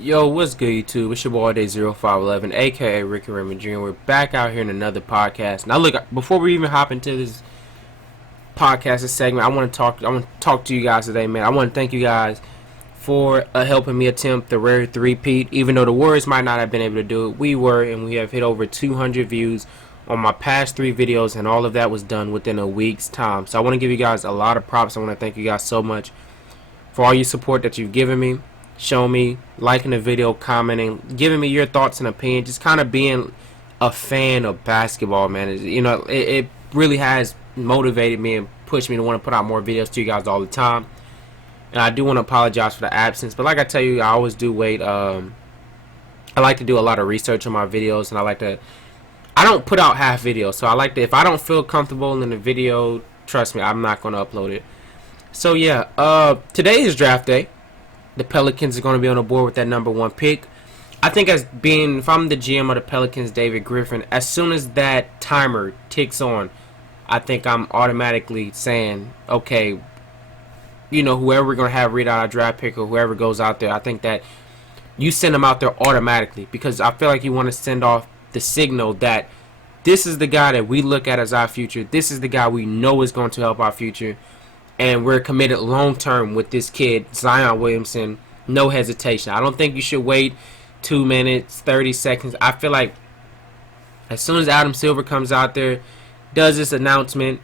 Yo, what's good, YouTube? It's your boy ALLDAY0511, aka Ricky Raymond Jr. We're back out here in another podcast. Now, look, before we even hop into this podcast, this segment, I want to talk to you guys today, man. I want to thank you guys for helping me attempt the rare three-peat. Even though the Warriors might not have been able to do it, we were, and we have hit over 200 views on my past 3 videos, and all of that was done within a week's time. So I want to give you guys a lot of props. I want to thank you guys so much for all your support that you've given me. Show me, liking the video, commenting, giving me your thoughts and opinions, just kind of being a fan of basketball, man. It really has motivated me and pushed me to want to put out more videos to you guys all the time. And I do want to apologize for the absence, but like I tell you, I always do wait. I like to do a lot of research on my videos, and I don't put out half videos, so I like to, if I don't feel comfortable in the video, trust me, I'm not going to upload it. So yeah, today is draft day. The Pelicans are going to be on the board with that #1 pick. I think if I'm the GM of the Pelicans, David Griffin, as soon as that timer ticks on, I think I'm automatically saying, okay, you know, whoever we're going to have read out our draft pick or whoever goes out there, I think that you send them out there automatically, because I feel like you want to send off the signal that this is the guy that we look at as our future. This is the guy we know is going to help our future. And we're committed long-term with this kid, Zion Williamson, no hesitation. I don't think you should wait 2 minutes, 30 seconds. I feel like as soon as Adam Silver comes out there, does this announcement,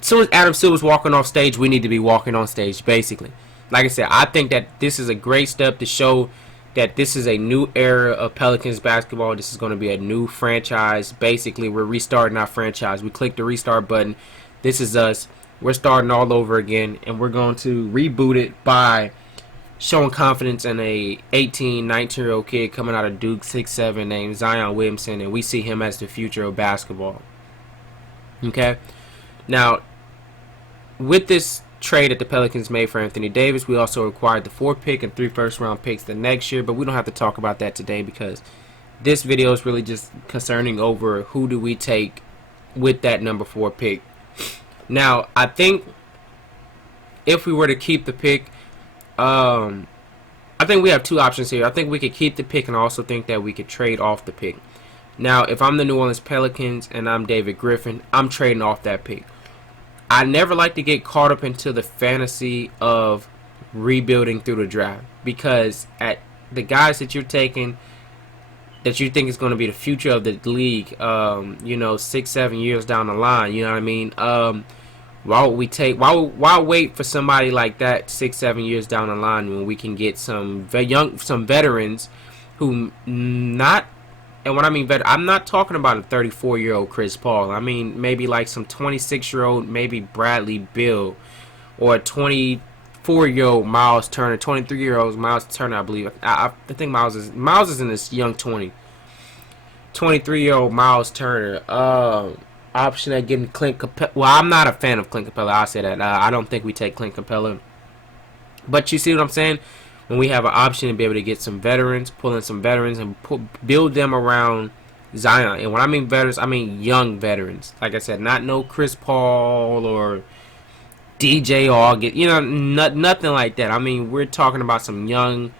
as soon as Adam Silver's walking off stage, we need to be walking on stage, basically. Like I said, I think that this is a great step to show that this is a new era of Pelicans basketball. This is going to be a new franchise. Basically, we're restarting our franchise. We click the restart button. This is us. We're starting all over again, and we're going to reboot it by showing confidence in a 18, 19-year-old kid coming out of Duke, 6'7", named Zion Williamson, and we see him as the future of basketball. Okay? Now, with this trade that the Pelicans made for Anthony Davis, we also acquired the 4th pick and 3 first-round picks the next year, but we don't have to talk about that today because this video is really just concerning over who do we take with that #4 pick. Now, I think if we were to keep the pick, I think we have 2 options here. I think we could keep the pick, and I also think that we could trade off the pick. Now, if I'm the New Orleans Pelicans and I'm David Griffin, I'm trading off that pick. I never like to get caught up into the fantasy of rebuilding through the draft, because at the guys that you're taking that you think is going to be the future of the league, you know, 6-7 years down the line, you know what I mean? Why wait for somebody like that 6-7 years down the line when we can get some veterans who not, and when I mean veteran, I'm not talking about a 34-year-old Chris Paul. I mean maybe like some 26-year-old, maybe Bradley Beal, or a 24-year-old Miles Turner, 23-year-old Miles Turner, I believe. I think Miles is in his young 20. 23-year-old Miles Turner. Option at getting Clint Capella. Well, I'm not a fan of Clint Capella. I'll say that. I don't think we take Clint Capella. But you see what I'm saying? When we have an option to be able to get some veterans, pull in some veterans, and build them around Zion. And when I mean veterans, I mean young veterans. Like I said, not no Chris Paul or DJ August, you know, nothing like that. I mean, we're talking about some young,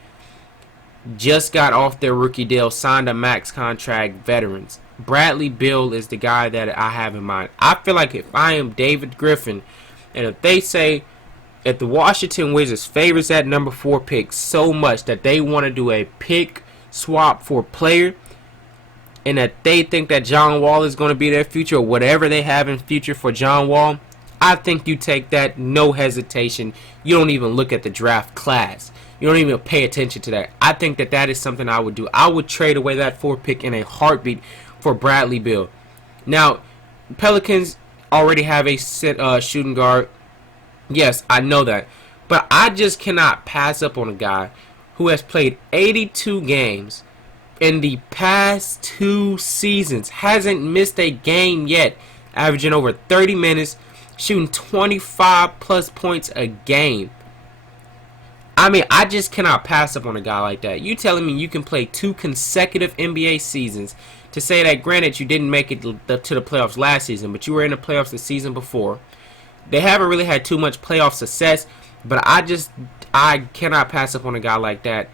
just got off their rookie deal, signed a max contract veterans. Bradley Beal is the guy that I have in mind. I feel like if I am David Griffin, and if they say, if the Washington Wizards favors that #4 pick so much that they want to do a pick swap for a player, and that they think that John Wall is going to be their future, or whatever they have in future for John Wall, I think you take that, no hesitation. You don't even look at the draft class. You don't even pay attention to that. I think that that is something I would do. I would trade away that 4 pick in a heartbeat for Bradley Beal. Now, Pelicans already have a set shooting guard. Yes, I know that. But I just cannot pass up on a guy who has played 82 games in the past 2 seasons. Hasn't missed a game yet. Averaging over 30 minutes. Shooting 25+ points a game. I mean, I just cannot pass up on a guy like that. You telling me you can play 2 consecutive NBA seasons, to say that, granted, you didn't make it to the playoffs last season, but you were in the playoffs the season before. They haven't really had too much playoff success, but I cannot pass up on a guy like that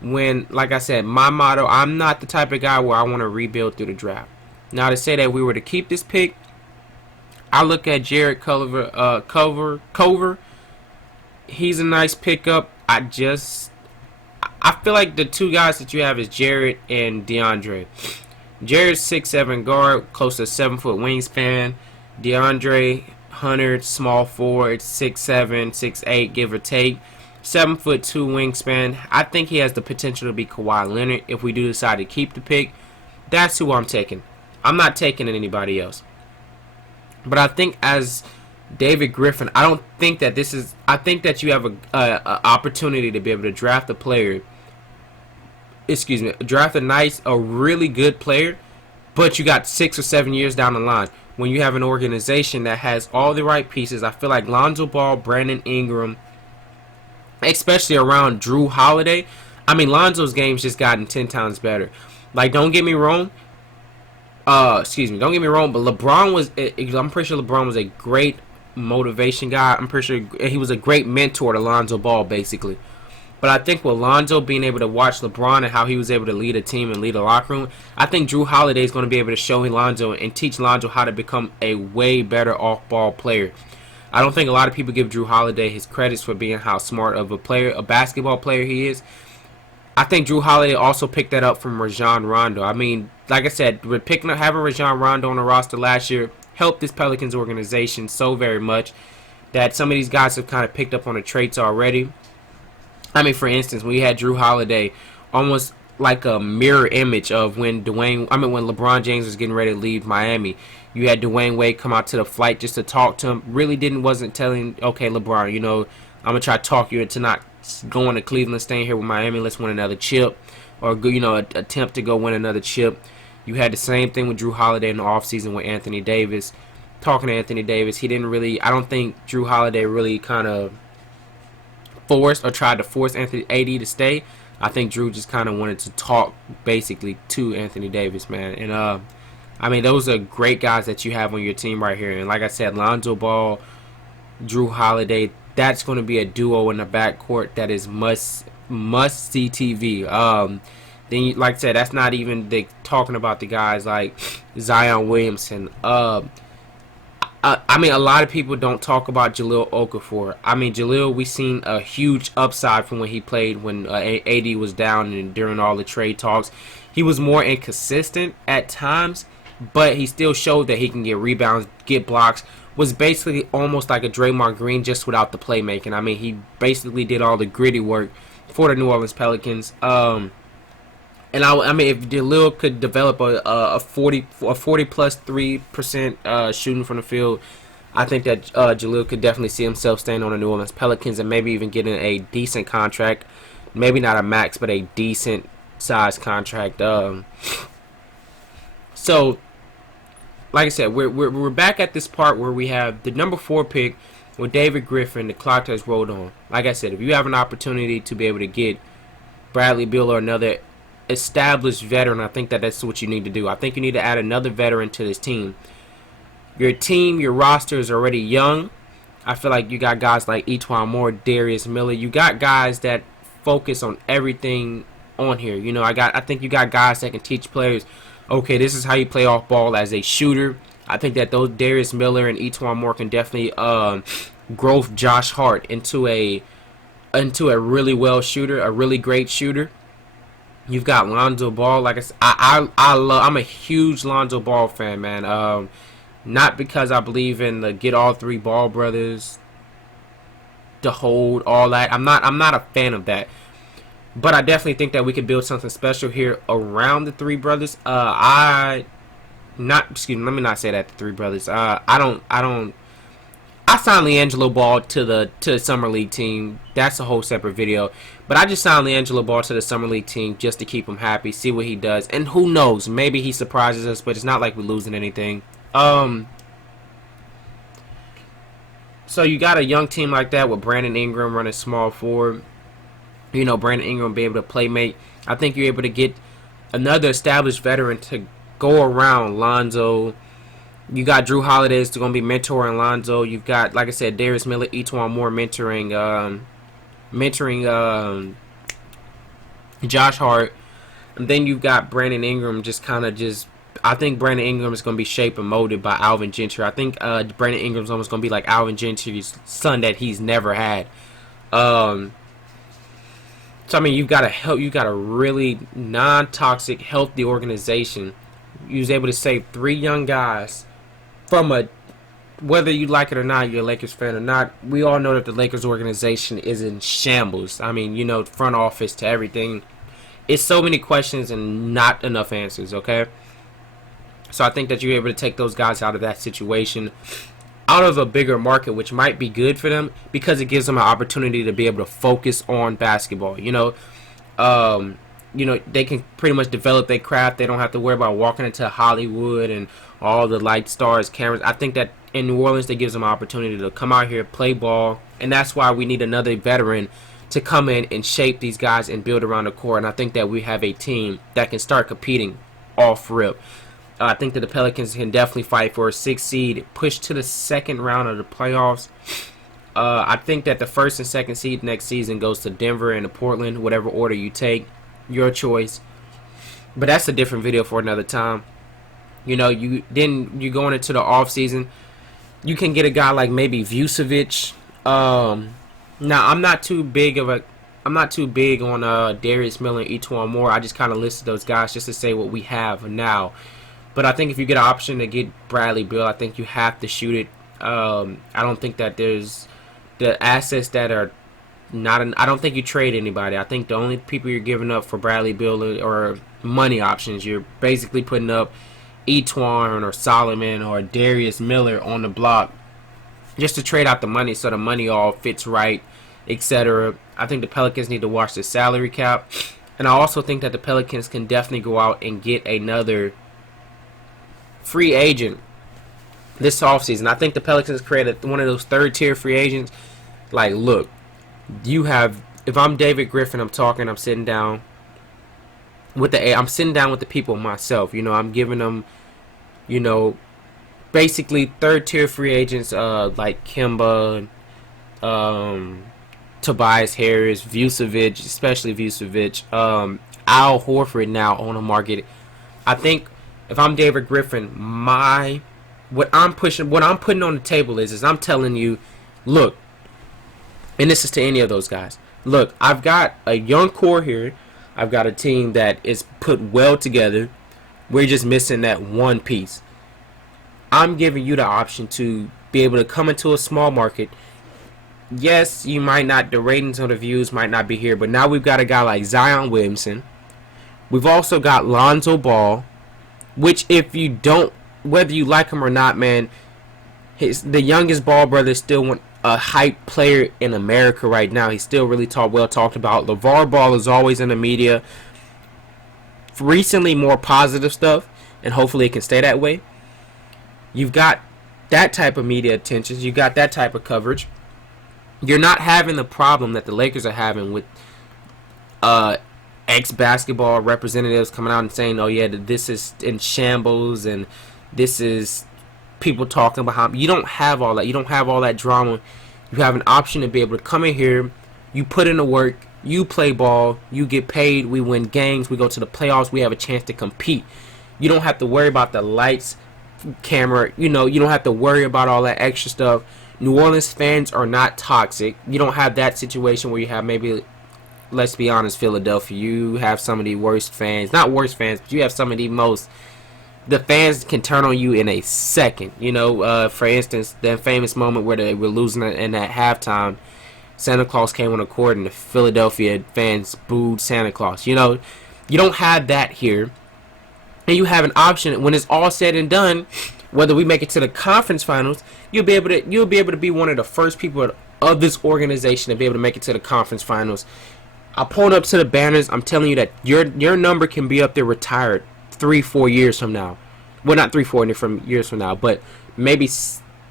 when, like I said, my motto, I'm not the type of guy where I want to rebuild through the draft. Now, to say that we were to keep this pick, I look at Jared Cover. He's a nice pickup. I feel like the two guys that you have is Jared and DeAndre. Jared's 6'7" guard, close to 7-foot wingspan. DeAndre Hunter, small forward, 6'7", 6'8", give or take. 7'2" wingspan. I think he has the potential to be Kawhi Leonard if we do decide to keep the pick. That's who I'm taking. I'm not taking anybody else. But I think as David Griffin, I don't think that this is. I think that you have a opportunity to be able to draft a player. Excuse me, draft a really good player, but you got 6 or 7 years down the line. When you have an organization that has all the right pieces, I feel like Lonzo Ball, Brandon Ingram, especially around Drew Holiday. I mean, Lonzo's game's just gotten 10 times better. Like, don't get me wrong. Don't get me wrong, but LeBron was. I'm pretty sure LeBron was a great motivation guy. I'm pretty sure he was a great mentor to Lonzo Ball, basically. But I think with Lonzo being able to watch LeBron and how he was able to lead a team and lead a locker room, I think Drew Holiday is going to be able to show Lonzo and teach Lonzo how to become a way better off-ball player. I don't think a lot of people give Drew Holiday his credits for being how smart of a basketball player he is. I think Drew Holiday also picked that up from Rajon Rondo. I mean, like I said, having Rajon Rondo on the roster last year helped this Pelicans organization so very much that some of these guys have kind of picked up on the traits already. I mean, for instance, we had Drew Holiday almost like a mirror image of when when LeBron James was getting ready to leave Miami. You had Dwayne Wade come out to the flight just to talk to him. Really wasn't telling, okay, LeBron, I'm going to try to talk you into not going to Cleveland, staying here with Miami. Let's win another chip, or, attempt to go win another chip. You had the same thing with Drew Holiday in the offseason with Anthony Davis. Talking to Anthony Davis, I don't think Drew Holiday really kind of forced or tried to force AD to stay. I think Drew just kind of wanted to talk basically to Anthony Davis, man. And I mean, those are great guys that you have on your team right here. And like I said, Lonzo Ball, Drew Holiday, that's going to be a duo in the backcourt that is must see TV. Then, like I said, that's not even talking about the guys like Zion Williamson. I mean, a lot of people don't talk about Jahlil Okafor. I mean, Jahlil, we seen a huge upside from when he played when AD was down and during all the trade talks. He was more inconsistent at times, but he still showed that he can get rebounds, get blocks. Was basically almost like a Draymond Green, just without the playmaking. I mean, he basically did all the gritty work for the New Orleans Pelicans. And I mean, if Jahlil could develop a 40 plus 3% shooting from the field, I think that Jahlil could definitely see himself staying on the New Orleans Pelicans and maybe even getting a decent contract. Maybe not a max, but a decent size contract. So, like I said, we're back at this part where we have the number 4 pick with David Griffin. The clock has rolled on. Like I said, if you have an opportunity to be able to get Bradley Beal or another established veteran, I think that's what you need to do. I think you need to add another veteran to this team. Your roster is already young. I feel like you got guys like E'Twaun Moore, Darius Miller. You got guys that focus on everything on here. I think you got guys that can teach players, okay, this is how you play off ball as a shooter. I think that those Darius Miller and E'Twaun Moore can definitely grow Josh Hart into a really well shooter, a really great shooter. You've got Lonzo Ball. Like I said, I'm a huge Lonzo Ball fan, man. Not because I believe in the get all 3 Ball brothers to hold all that. I'm not a fan of that. But I definitely think that we could build something special here around the 3 brothers. Let me not say that, the 3 brothers. I signed LiAngelo Ball to the Summer League team. That's a whole separate video. But I just signed LiAngelo Ball to the Summer League team just to keep him happy, see what he does. And who knows, maybe he surprises us, but it's not like we're losing anything. So you got a young team like that with Brandon Ingram running small forward. Brandon Ingram be able to playmate. I think you're able to get another established veteran to go around Lonzo. You got Drew Holiday is going to be mentoring Lonzo. You've got, like I said, Darius Miller, E'Twaun Moore mentoring Josh Hart, and then you've got Brandon Ingram. I think Brandon Ingram is going to be shaped and molded by Alvin Gentry. I think Brandon Ingram's almost going to be like Alvin Gentry's son that he's never had. So I mean, you got a really non-toxic, healthy organization. You was able to save 3 young guys from whether you like it or not, you're a Lakers fan or not. We all know that the Lakers organization is in shambles. I mean, front office to everything. It's so many questions and not enough answers. Okay. So I think that you're able to take those guys out of that situation, out of a bigger market, which might be good for them because it gives them an opportunity to be able to focus on basketball. They can pretty much develop their craft. They don't have to worry about walking into Hollywood and all the light stars, cameras. I think that in New Orleans, that gives them an opportunity to come out here, play ball, and that's why we need another veteran to come in and shape these guys and build around the core. And I think that we have a team that can start competing off rip. I think that the Pelicans can definitely fight for a 6th seed, push to the 2nd round of the playoffs. I think that the 1st and 2nd seed next season goes to Denver and to Portland, whatever order you take, your choice. But that's a different video for another time. You going into the off season, you can get a guy like maybe Vucevic. Now I'm not too big on Darius Miller and Etuan Moore. I just kind of listed those guys just to say what we have now. But I think if you get an option to get Bradley Beal, I think you have to shoot it. I don't think that there's the assets that are not. I don't think you trade anybody. I think the only people you're giving up for Bradley Beal or money options, you're basically putting up Etuan or Solomon or Darius Miller on the block just to trade out the money so the money all fits right, etc. I think the Pelicans need to watch the salary cap. And I also think that the Pelicans can definitely go out and get another free agent this offseason. I think the Pelicans created one of those 3rd-tier free agents. Like, look, if I'm David Griffin, I'm sitting down with the people myself. I'm giving them, basically 3rd-tier free agents like Kemba, Tobias Harris, Vucevic, especially Vucevic, Al Horford now on the market. I think if I'm David Griffin, what I'm putting on the table is I'm telling you, look, and this is to any of those guys. Look, I've got a young core here. I've got a team that is put well together. We're just missing that one piece. I'm giving you the option to be able to come into a small market. Yes, the ratings or the views might not be here, but now we've got a guy like Zion Williamson. We've also got Lonzo Ball, which whether you like him or not, man, the youngest Ball brother is still a hype player in America right now. He's still really well talked about. LeVar Ball is always in the media. Recently, more positive stuff, and hopefully it can stay that way. You've got that type of media attention. You got that type of coverage. You're not having the problem that the Lakers are having with ex-basketball representatives coming out and saying, oh yeah, this is in shambles and this is people talking behind. You don't have all that. You don't have all that drama. You have an option to be able to come in here, you put in the work, you play ball, you get paid, we win games, we go to the playoffs, we have a chance to compete. You don't have to worry about the lights, camera, you don't have to worry about all that extra stuff. New Orleans fans are not toxic. You don't have that situation where you have maybe, let's be honest, Philadelphia. You have some of the worst fans. Not worst fans, but you have some of the most. The fans can turn on you in a second. For instance, that famous moment where they were losing in that halftime, Santa Claus came on the court and the Philadelphia fans booed Santa Claus. You don't have that here. And you have an option when it's all said and done, whether we make it to the conference finals, you'll be able to be one of the first people of this organization to be able to make it to the conference finals. I'll pull it up to the banners. I'm telling you that your number can be up there retired 3-4 years from now. Well, not 3-4 years from now, but maybe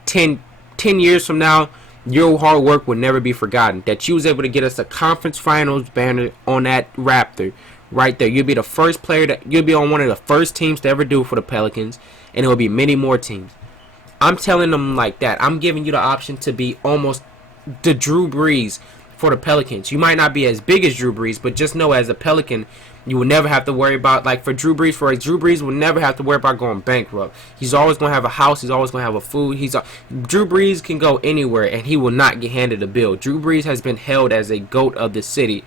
10 years from now, your hard work will never be forgotten. That you was able to get us a conference finals banner on that Raptor right there. You'll be the first player you'll be on one of the first teams to ever do it for the Pelicans, and it will be many more teams. I'm telling them like that. I'm giving you the option to be almost the Drew Brees for the Pelicans. You might not be as big as Drew Brees, but just know as a Pelican, you will never have to worry about, like for Drew Brees will never have to worry about going bankrupt. He's always going to have a house. He's always going to have a food. Drew Brees can go anywhere, and he will not get handed a bill. Drew Brees has been held as a GOAT of the city.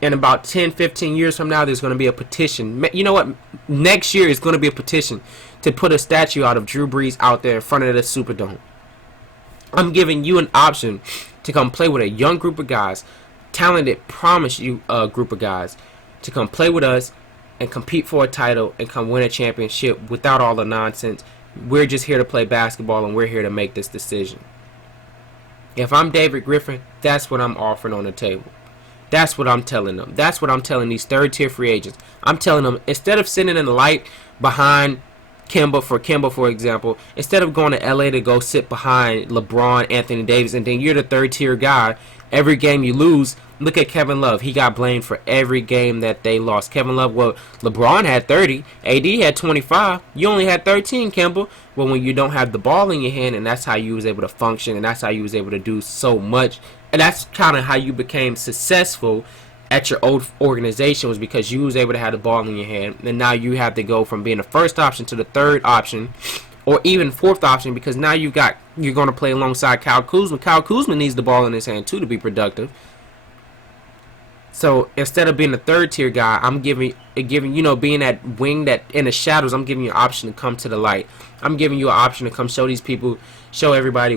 In about 10, 15 years from now, there's going to be a petition. You know what? Next year is going to be a petition to put a statue out of Drew Brees out there in front of the Superdome. I'm giving you an option to come play with a young group of guys, talented, promise you group of guys, to come play with us and compete for a title and come win a championship without all the nonsense. We're just here to play basketball, and we're here to make this decision. If I'm David Griffin, that's what I'm offering on the table. That's what I'm telling them. That's what I'm telling these third-tier free agents. I'm telling them, instead of sitting in the light behind Kemba, for example, instead of going to LA to go sit behind LeBron, Anthony Davis, and then you're the third-tier guy, every game you lose, look at Kevin Love. He got blamed for every game that they lost. Kevin Love, well, LeBron had 30. AD had 25. You only had 13, Kemba. Well, when you don't have the ball in your hand, and that's how you was able to function, and that's how you was able to do so much, and that's kind of how you became successful at your old organization, was because you was able to have the ball in your hand, and now you have to go from being the first option to the third option, or even fourth option, because now you're going to play alongside Kyle Kuzma. Kyle Kuzma needs the ball in his hand too to be productive. So instead of being a third tier guy, I'm giving being that wing that in the shadows, I'm giving you an option to come to the light. I'm giving you an option to come show these people, show everybody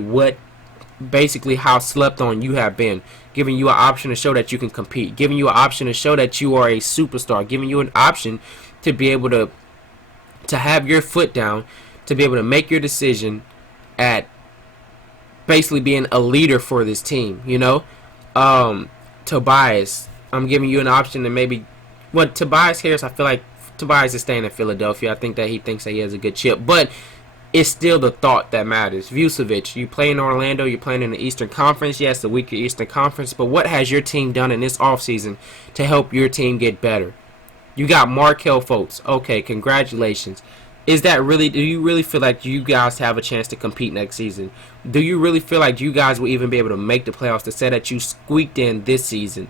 basically how slept on you have been. Giving you an option to show that you can compete. Giving you an option to show that you are a superstar. Giving you an option to be able to have your foot down, to be able to make your decision at basically being a leader for this team, Tobias, I'm giving you an option to maybe, Tobias Harris, I feel like Tobias is staying in Philadelphia. I think that he thinks that he has a good chip, but it's still the thought that matters. Vucevic, you play in Orlando, you're playing in the Eastern Conference. Yes, the weaker Eastern Conference, but what has your team done in this offseason to help your team get better? You got Markelle Fultz. Okay, congratulations. Do you really feel like you guys have a chance to compete next season? Do you really feel like you guys will even be able to make the playoffs, to say that you squeaked in this season?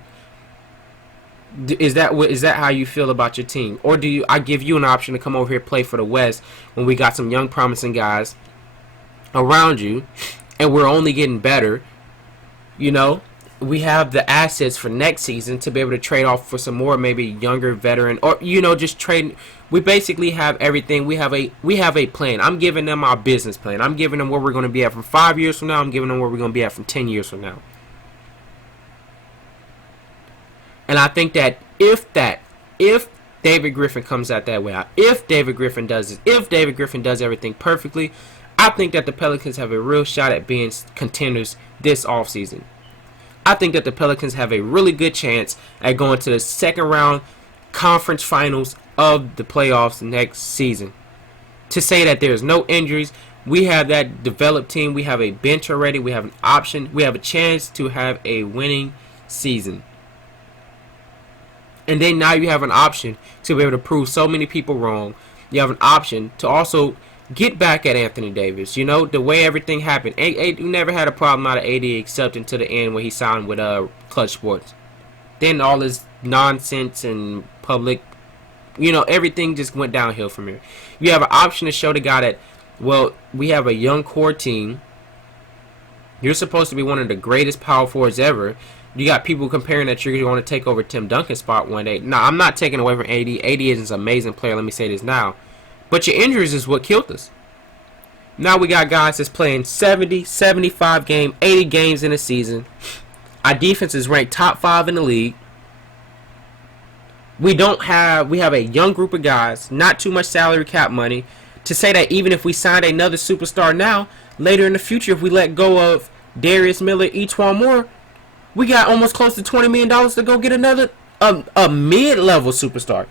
Is that how you feel about your team? Or do I give you an option to come over here play for the West when we got some young promising guys around you and we're only getting better? We have the assets for next season to be able to trade off for some more maybe younger veteran, or just trade. We basically have everything. We have a plan. I'm giving them our business plan. I'm giving them where we're going to be at from 5 years from now. I'm giving them where we're going to be at from 10 years from now. And I think that if David Griffin comes out that way, if David Griffin does this, if David Griffin does everything perfectly, I think that the Pelicans have a real shot at being contenders this offseason. I think that the Pelicans have a really good chance at going to the second round conference finals of the playoffs next season. To say that there's no injuries, we have that developed team, we have a bench already, we have an option, we have a chance to have a winning season. And then now you have an option to be able to prove so many people wrong. You have an option to also get back at Anthony Davis. The way everything happened. You never had a problem out of AD except until the end when he signed with Clutch Sports. Then all this nonsense and public, everything just went downhill from here. You have an option to show the guy that, we have a young core team. You're supposed to be one of the greatest power forwards ever. You got people comparing that you're going to take over Tim Duncan's spot one day. Now, I'm not taking away from AD. AD is an amazing player. Let me say this now. But your injuries is what killed us. Now we got guys that's playing 70, 75 games, 80 games in a season. Our defense is ranked top 5 in the league. We have a young group of guys, not too much salary cap money, to say that even if we signed another superstar now, later in the future, if we let go of Darius Miller, E'Twaun Moore, we got almost close to $20 million to go get another a mid-level superstar.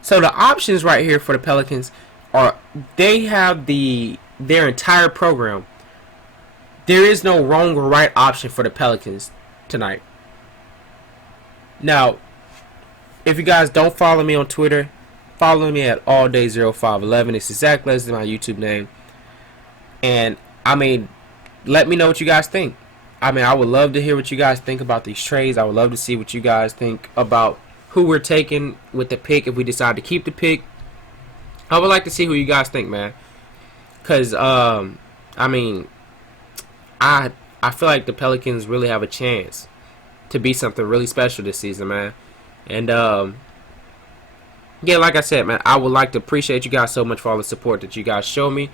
So the options right here for the Pelicans are, they have their entire program. There is no wrong or right option for the Pelicans tonight. Now, if you guys don't follow me on Twitter, follow me at ALLDAY0511. It's exactly as my YouTube name. And I mean, let me know what you guys think. I mean, I would love to hear what you guys think about these trades. I would love to see what you guys think about who we're taking with the pick if we decide to keep the pick. I would like to see who you guys think, man. Because, I mean, I feel like the Pelicans really have a chance to be something really special this season, man. And, yeah, like I said, man, I would like to appreciate you guys so much for all the support that you guys show me.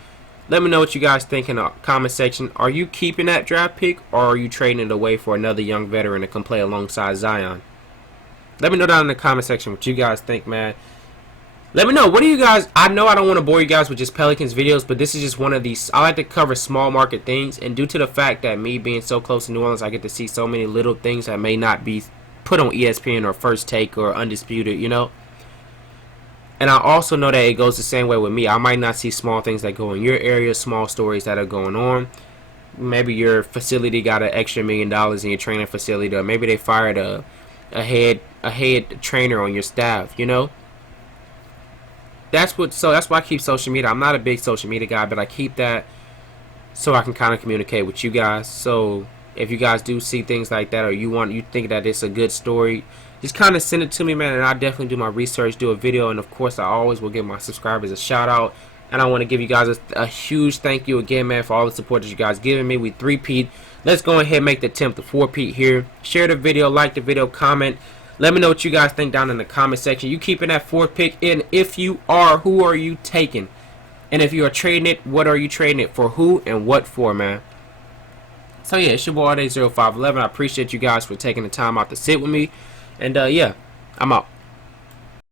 Let me know what you guys think in the comment section. Are you keeping that draft pick, or are you trading it away for another young veteran that can play alongside Zion? Let me know down in the comment section what you guys think, man. Let me know, what do you guys, I know I don't want to bore you guys with just Pelicans videos, but this is just one of these, I like to cover small market things, and due to the fact that me being so close to New Orleans, I get to see so many little things that may not be put on ESPN or First Take or Undisputed, you know? And I also know that it goes the same way with me. I might not see small things that go in your area, small stories that are going on. Maybe your facility got an extra $1 million in your training facility, or maybe they fired a head trainer on your staff, you know? So that's why I keep social media. I'm not a big social media guy, but I keep that so I can kind of communicate with you guys. So if you guys do see things like that, or you think that it's a good story, just kind of send it to me, man, and I'll definitely do my research, do a video, and of course I always will give my subscribers a shout out. And I want to give you guys a huge thank you again, man, for all the support that you guys giving me. We 3-peat. Let's go ahead and make the attempt to 4-peat here. Share the video, like the video, comment. Let me know what you guys think down in the comment section. You keeping that 4th pick? And if you are, who are you taking? And if you are trading it, what are you trading it for? Who and what for, man? So yeah, it's your boy ALLDAY0511. I appreciate you guys for taking the time out to sit with me. And yeah, I'm out.